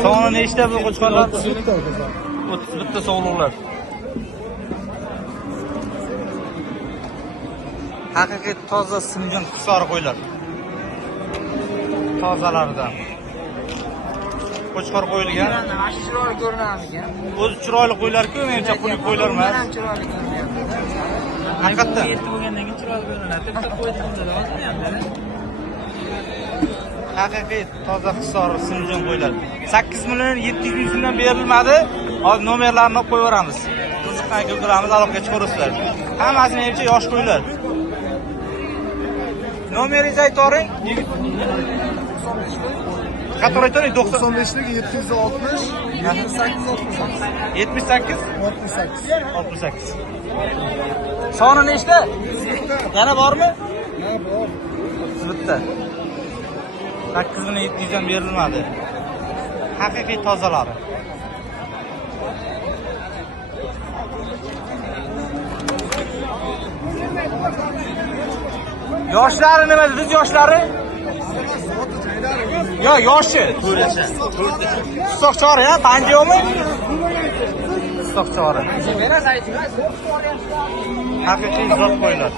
Soni nechta bu qo'chqorlar? 31 ta sog'liqlar. Haqiqiy toza simjon qisor qo'ylar. Tozalaridan. Qo'chqor qo'yilgan. Mana chiroyli ko'rinamikan. O'zi chiroyli qo'ylar-ku, menimcha pulli qo'ylar emas. Ham chiroyli ko'rinyapti. Haqiqatdan. Erta bo'lgandan keyin chiroyli ko'rinadi. Bitta qo'ydim hozir ham dedi. Haqiqiy toza qisor simjon qo'ylar. 8 million 700 ming so'mdan berilmadi. Hozir nomerlarini olib qo'yaveramiz. Qiziqqan keltiramiz, aloqaga chiqarasizlar. Hammasi menimcha yosh qo'ylar. Nomeringizni aytavering. Qator aytavering 95lik 760 78 68. 68. Soni nechta? Yana bormi? Ha, bor. Bitta. 8700 dan berilmadi. Haqiqiy tozalari. Yoshlari nima dedi? Yoshlari? Yo, yoshi. Soqchori, ha, panjomi? Soqchori. Haqiqiy zot qo'ylar.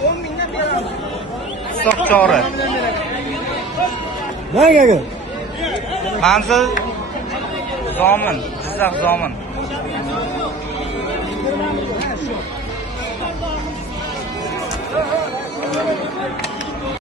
Soqchori. Nega? Manzil Zomin, Jizzax Zomin.